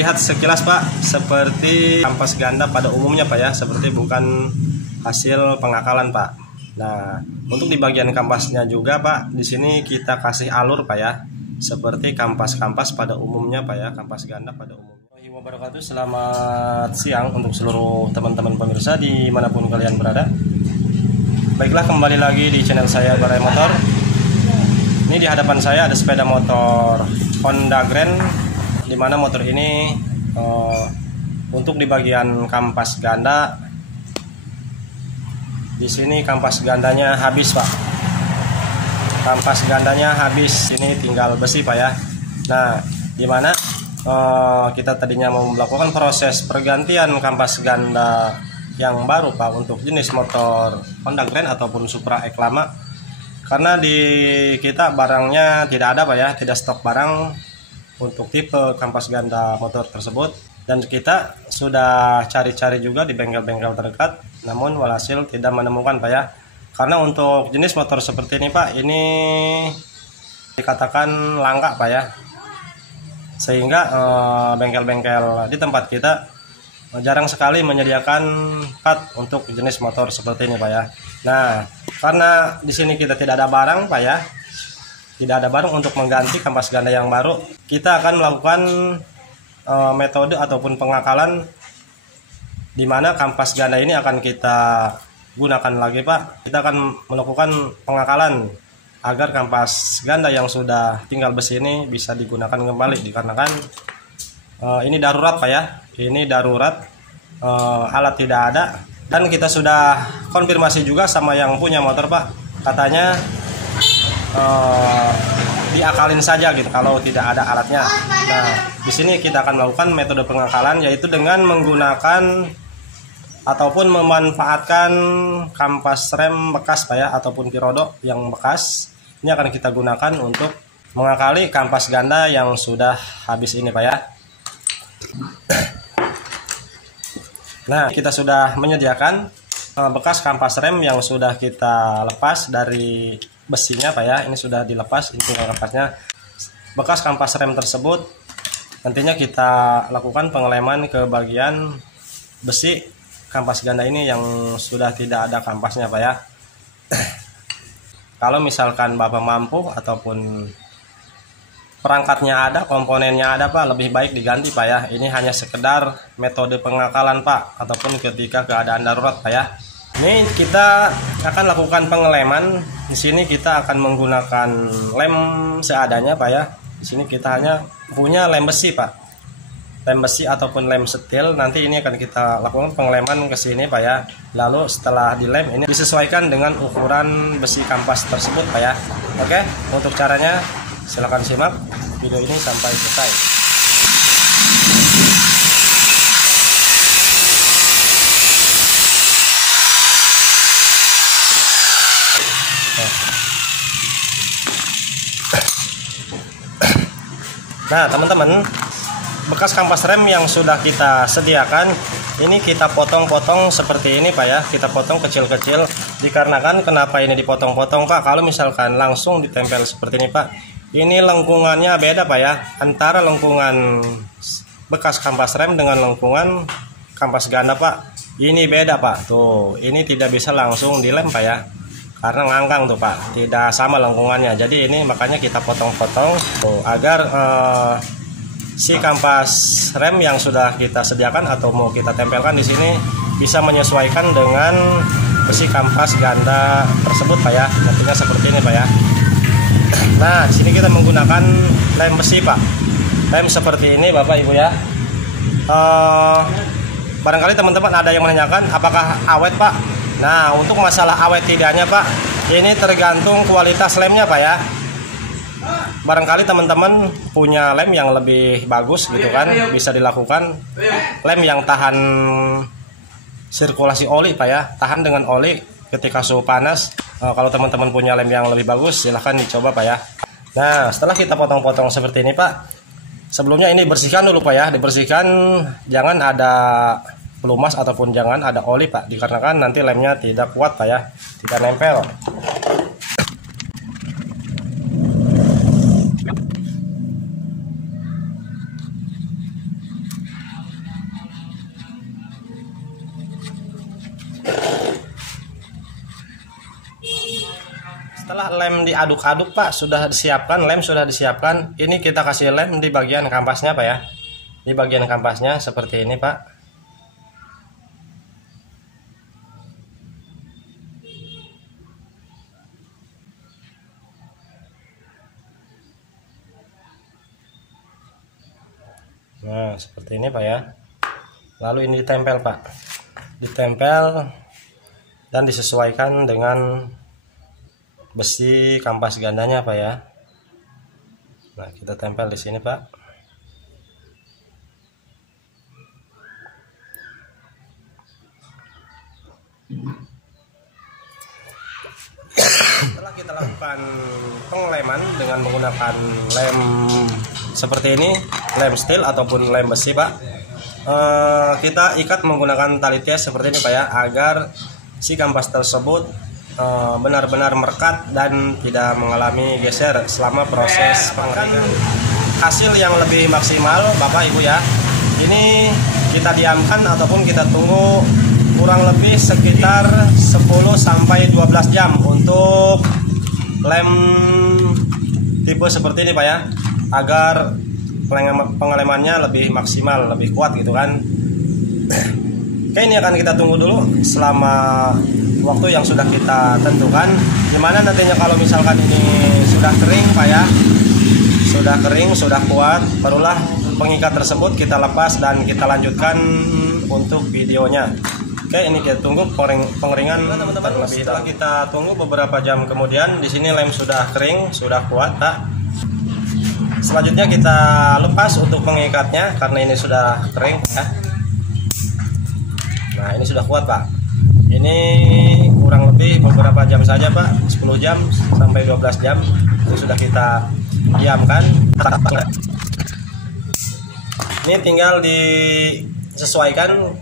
terlihat sekilas Pak seperti kampas ganda pada umumnya Pak ya, seperti bukan hasil pengakalan Pak. Nah, untuk di bagian kampasnya juga Pak, di sini kita kasih alur Pak ya, seperti kampas-kampas pada umumnya Pak ya, kampas ganda pada umumnya. Wabarakatuh. Selamat siang untuk seluruh teman-teman pemirsa dimanapun kalian berada. Baiklah, kembali lagi di channel saya Barai Motor. Ini di hadapan saya ada sepeda motor Honda Grand, di mana motor ini untuk di bagian kampas ganda, di sini kampas gandanya habis Pak. Kampas gandanya habis, ini tinggal besi Pak ya. Nah, di mana kita tadinya mau melakukan proses pergantian kampas ganda yang baru Pak untuk jenis motor Honda Grand ataupun Supra X lama, karena di kita barangnya tidak ada Pak ya, tidak stok barang untuk tipe kampas ganda motor tersebut, dan kita sudah cari-cari juga di bengkel-bengkel terdekat, namun walhasil tidak menemukan Pak ya. Karena untuk jenis motor seperti ini Pak, ini dikatakan langka Pak ya, sehingga bengkel-bengkel di tempat kita jarang sekali menyediakan part untuk jenis motor seperti ini Pak ya. Nah, karena di sini kita tidak ada barang Pak ya, tidak ada barang untuk mengganti kampas ganda yang baru, kita akan melakukan metode ataupun pengakalan, di mana kampas ganda ini akan kita gunakan lagi Pak. Kita akan melakukan pengakalan agar kampas ganda yang sudah tinggal besi ini bisa digunakan kembali, dikarenakan ini darurat Pak ya, ini darurat, alat tidak ada, dan kita sudah konfirmasi juga sama yang punya motor Pak, katanya diakalin saja gitu kalau tidak ada alatnya. Nah, di sini kita akan melakukan metode pengakalan, yaitu dengan menggunakan ataupun memanfaatkan kampas rem bekas Pak ya, ataupun pirodok yang bekas. Ini akan kita gunakan untuk mengakali kampas ganda yang sudah habis ini Pak ya. Nah, kita sudah menyediakan bekas kampas rem yang sudah kita lepas dari besinya Pak ya. Ini sudah dilepas, ini tinggal kampasnya. Bekas kampas rem tersebut nantinya kita lakukan pengeleman ke bagian besi kampas ganda ini yang sudah tidak ada kampasnya Pak ya. Kalau misalkan Bapak mampu ataupun perangkatnya ada, komponennya ada Pak, lebih baik diganti Pak ya. Ini hanya sekedar metode pengakalan Pak, ataupun ketika keadaan darurat Pak ya. Ini kita akan lakukan pengeleman. Di sini kita akan menggunakan lem seadanya Pak ya. Di sini kita hanya punya lem besi Pak, lem besi ataupun lem setil. Nanti ini akan kita lakukan pengeleman ke sini Pak ya. Lalu setelah dilem, ini disesuaikan dengan ukuran besi kampas tersebut Pak ya. Oke, untuk caranya silakan simak video ini sampai selesai. Nah teman-teman, bekas kampas rem yang sudah kita sediakan ini kita potong-potong seperti ini Pak ya. Kita potong kecil-kecil, dikarenakan kenapa ini dipotong-potong Pak, kalau misalkan langsung ditempel seperti ini Pak, ini lengkungannya beda Pak ya, antara lengkungan bekas kampas rem dengan lengkungan kampas ganda Pak. Ini beda Pak, tuh ini tidak bisa langsung dilem Pak ya, karena ngangkang tuh Pak, tidak sama lengkungannya. Jadi ini makanya kita potong-potong tuh, agar si kampas rem yang sudah kita sediakan atau mau kita tempelkan di sini bisa menyesuaikan dengan besi kampas ganda tersebut Pak ya. Nantinya seperti ini Pak ya. Nah, di sini kita menggunakan lem besi Pak. Lem seperti ini Bapak Ibu ya. Barangkali teman-teman ada yang menanyakan apakah awet Pak. Nah, untuk masalah awet tidaknya Pak, ini tergantung kualitas lemnya Pak ya. Barangkali teman-teman punya lem yang lebih bagus gitu kan, bisa dilakukan lem yang tahan sirkulasi oli Pak ya, tahan dengan oli ketika suhu panas. Kalau teman-teman punya lem yang lebih bagus, silahkan dicoba Pak ya. Nah, setelah kita potong-potong seperti ini Pak, sebelumnya ini bersihkan dulu Pak ya, dibersihkan, jangan ada pelumas ataupun jangan ada oli Pak, dikarenakan nanti lemnya tidak kuat Pak ya, tidak nempel. Setelah lem diaduk-aduk Pak, sudah disiapkan, lem sudah disiapkan. Ini kita kasih lem di bagian kampasnya Pak ya. Di bagian kampasnya seperti ini Pak. Nah, seperti ini Pak ya. Lalu ini ditempel Pak. Ditempel dan disesuaikan dengan besi kampas gandanya Pak ya. Nah, kita tempel di sini Pak. Setelah kita lakukan pengeleman dengan menggunakan lem seperti ini, lem steel ataupun lem besi Pak, kita ikat menggunakan tali ties seperti ini Pak ya, agar si kampas tersebut benar-benar merekat dan tidak mengalami geser selama proses pengeringan. Hasil yang lebih maksimal Bapak Ibu ya, ini kita diamkan ataupun kita tunggu kurang lebih sekitar 10 sampai 12 jam untuk lem tipe seperti ini Pak ya, agar pengelemannya lebih maksimal, lebih kuat gitu kan. Oke, ini akan kita tunggu dulu selama waktu yang sudah kita tentukan, dimana nantinya kalau misalkan ini sudah kering Pak ya, sudah kering, sudah kuat, barulah pengikat tersebut kita lepas dan kita lanjutkan untuk videonya. Oke, ini kita tunggu pengeringan teman-teman. Setelah kita tunggu beberapa jam kemudian, di sini lem sudah kering, sudah kuat Pak. Selanjutnya kita lepas untuk pengikatnya karena ini sudah kering ya. Nah, ini sudah kuat Pak. Ini kurang lebih beberapa jam saja Pak, 10 jam sampai 12 jam itu sudah kita diamkan. Ini tinggal disesuaikan,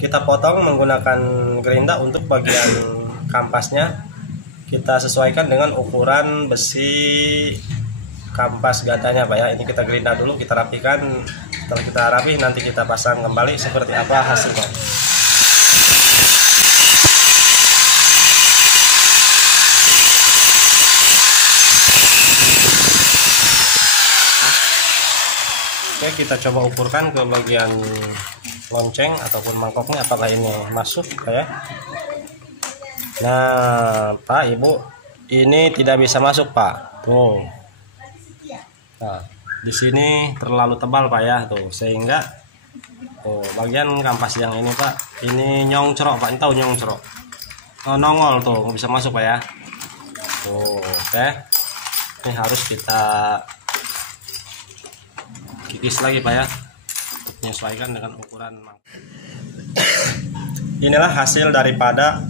kita potong menggunakan gerinda untuk bagian kampasnya. Kita sesuaikan dengan ukuran besi kampas gandanya Pak ya. Ini kita gerinda dulu, kita rapikan. Setelah kita rapi nanti kita pasang kembali seperti apa hasilnya. Oke, kita coba ukurkan ke bagian lonceng ataupun mangkoknya apakah ini masuk Pak ya. Nah Pak Ibu, ini tidak bisa masuk Pak. Tuh. Nah, di sini terlalu tebal Pak ya, tuh sehingga tuh bagian kampas yang ini Pak, ini nyongcrok Pak, tahu nyongcrok. Nongol tuh, nggak bisa masuk Pak ya. Tuh, oke. Ini harus kita kikis lagi Pak ya, untuk menyesuaikan dengan ukuran. Inilah hasil daripada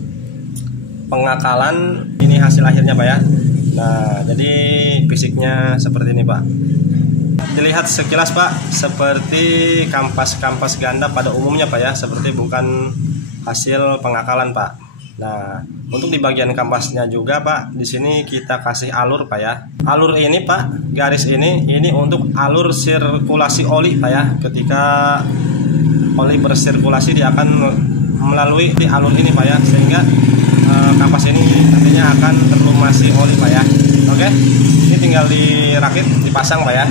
pengakalan, ini hasil akhirnya Pak ya. Nah, jadi fisiknya seperti ini Pak. Dilihat sekilas Pak, seperti kampas-kampas ganda pada umumnya Pak ya, seperti bukan hasil pengakalan Pak. Nah, untuk di bagian kampasnya juga Pak, di sini kita kasih alur Pak ya. Alur ini Pak, garis ini untuk alur sirkulasi oli Pak ya. Ketika oli bersirkulasi dia akan melalui di alur ini Pak ya, sehingga kampas ini nantinya akan terlumasi oli Pak ya. Oke, ini tinggal dirakit, dipasang Pak ya.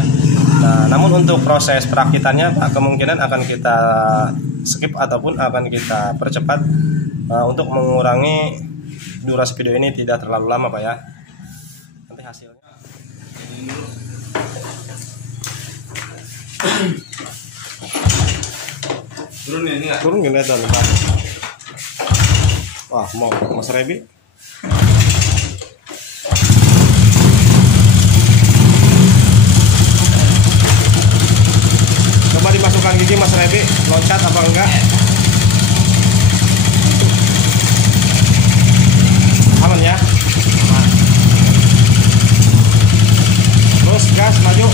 Nah, namun untuk proses perakitannya Pak, kemungkinan akan kita skip ataupun akan kita percepat untuk mengurangi durasi video ini tidak terlalu lama Pak ya. Nanti hasilnya turun ini nggak? Turun gini aja Pak. Wah, mau Mas Rebi. Coba dimasukkan gigi Mas Rebi, loncat apa enggak? Aman ya. Aman. Terus gas maju.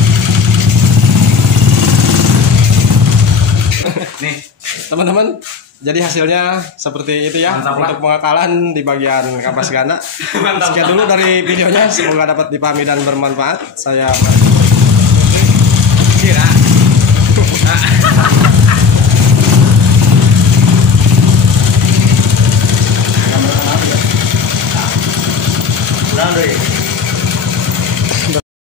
Nih Teman-teman, jadi hasilnya seperti itu ya. Mantap, untuk pengakalan di bagian kampas ganda. Sekian dulu dari videonya, semoga dapat dipahami dan bermanfaat. Saya kira Nah, deh.